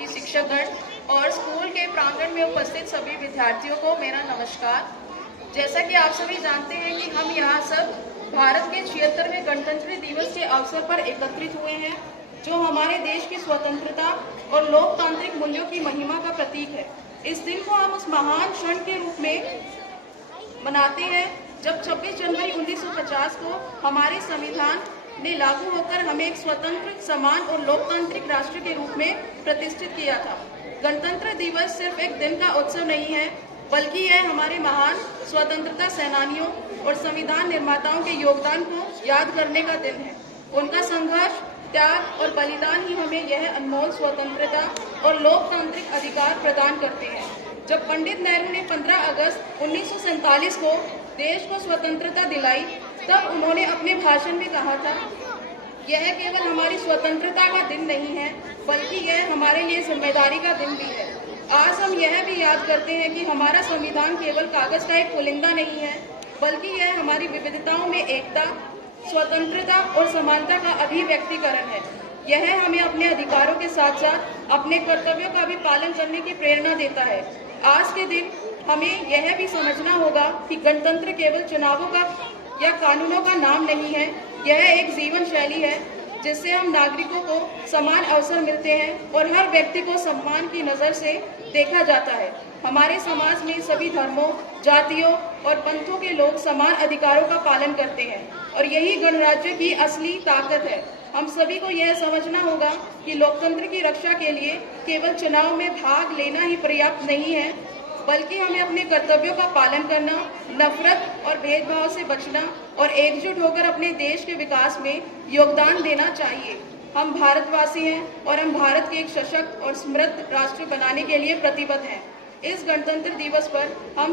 साथी शिक्षकगण और स्कूल के प्रांगण में उपस्थित सभी विद्यार्थियों को मेरा नमस्कार। जैसा कि आप सभी जानते हैं कि हम यहाँ सब भारत के 76वें गणतंत्र दिवस के अवसर पर एकत्रित हुए हैं, जो हमारे देश की स्वतंत्रता और लोकतांत्रिक मूल्यों की महिमा का प्रतीक है। इस दिन को हम उस महान क्षण के रूप में मनाते हैं जब 26 जनवरी 1950 को हमारे संविधान ने लागू होकर हमें एक स्वतंत्र, समान और लोकतांत्रिक राष्ट्र के रूप में प्रतिष्ठित किया था। गणतंत्र दिवस सिर्फ एक दिन का उत्सव नहीं है, बल्कि यह हमारे महान स्वतंत्रता सेनानियों और संविधान निर्माताओं के योगदान को याद करने का दिन है। उनका संघर्ष, त्याग और बलिदान ही हमें यह अनमोल स्वतंत्रता और लोकतांत्रिक अधिकार प्रदान करते हैं। जब पंडित नेहरू ने 15 अगस्त 1947 को देश को स्वतंत्रता दिलाई, तब उन्होंने अपने भाषण में कहा था, यह केवल हमारी स्वतंत्रता का दिन नहीं है, बल्कि यह हमारे लिए जिम्मेदारी का दिन भी है। आज हम यह भी याद करते हैं कि हमारा संविधान केवल कागज का एक पुलिंदा नहीं है, बल्कि यह हमारी विविधताओं में एकता, स्वतंत्रता और समानता का अभिव्यक्तिकरण है। यह हमें अपने अधिकारों के साथ साथ अपने कर्तव्यों का भी पालन करने की प्रेरणा देता है। आज के दिन हमें यह भी समझना होगा कि गणतंत्र केवल चुनावों का या कानूनों का नाम नहीं है, यह एक जीवन शैली है जिससे हम नागरिकों को समान अवसर मिलते हैं और हर व्यक्ति को सम्मान की नज़र से देखा जाता है। हमारे समाज में सभी धर्मों, जातियों और पंथों के लोग समान अधिकारों का पालन करते हैं और यही गणराज्य की असली ताकत है। हम सभी को यह समझना होगा कि लोकतंत्र की रक्षा के लिए केवल चुनाव में भाग लेना ही पर्याप्त नहीं है, बल्कि हमें अपने कर्तव्यों का पालन करना, नफरत और भेदभाव से बचना और एकजुट होकर अपने देश के विकास में योगदान देना चाहिए। हम भारतवासी हैं और हम भारत के एक सशक्त और समृद्ध राष्ट्र बनाने के लिए प्रतिबद्ध हैं। इस गणतंत्र दिवस पर हम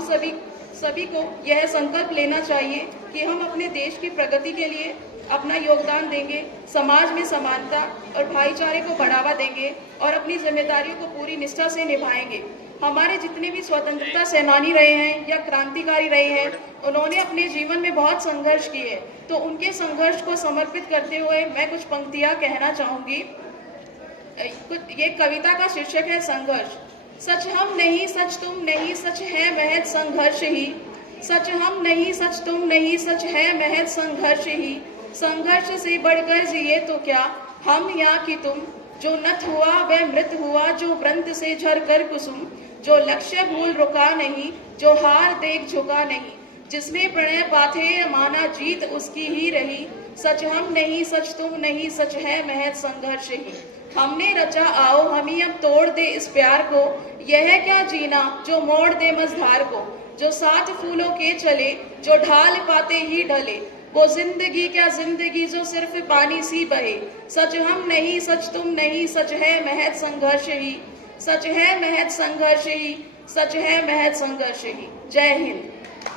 सभी को यह संकल्प लेना चाहिए कि हम अपने देश की प्रगति के लिए अपना योगदान देंगे, समाज में समानता और भाईचारे को बढ़ावा देंगे और अपनी जिम्मेदारियों को पूरी निष्ठा से निभाएंगे। हमारे जितने भी स्वतंत्रता सेनानी रहे हैं या क्रांतिकारी रहे हैं, उन्होंने अपने जीवन में बहुत संघर्ष किए, तो उनके संघर्ष को समर्पित करते हुए मैं कुछ पंक्तियां कहना चाहूंगी। ये कविता का शीर्षक है संघर्ष। सच हम नहीं, सच तुम नहीं, सच है महज संघर्ष ही। सच हम नहीं, सच तुम नहीं, सच है महज संघर्ष ही। संघर्ष से बढ़कर जिए तो क्या, हम या कि तुम। जो नत हुआ वह मृत हुआ, जो व्रंत से झर कर कुसुम। जो लक्ष्य भूल रुका नहीं, जो हार देख झुका नहीं। जिसने प्रणय पाथे माना जीत उसकी ही रही। सच हम नहीं, सच तुम नहीं, सच है महज संघर्ष ही। हमने रचा आओ हमी अब तोड़ दे इस प्यार को। यह क्या जीना जो मोड़ दे मझधार को। जो साथ फूलों के चले, जो ढाल पाते ही ढले। वो जिंदगी क्या जिंदगी जो सिर्फ पानी सी बहे। सच हम नहीं, सच तुम नहीं, सच है महज संघर्ष ही। सच है महज संघर्ष ही, सच है महज संघर्ष ही। जय हिंद।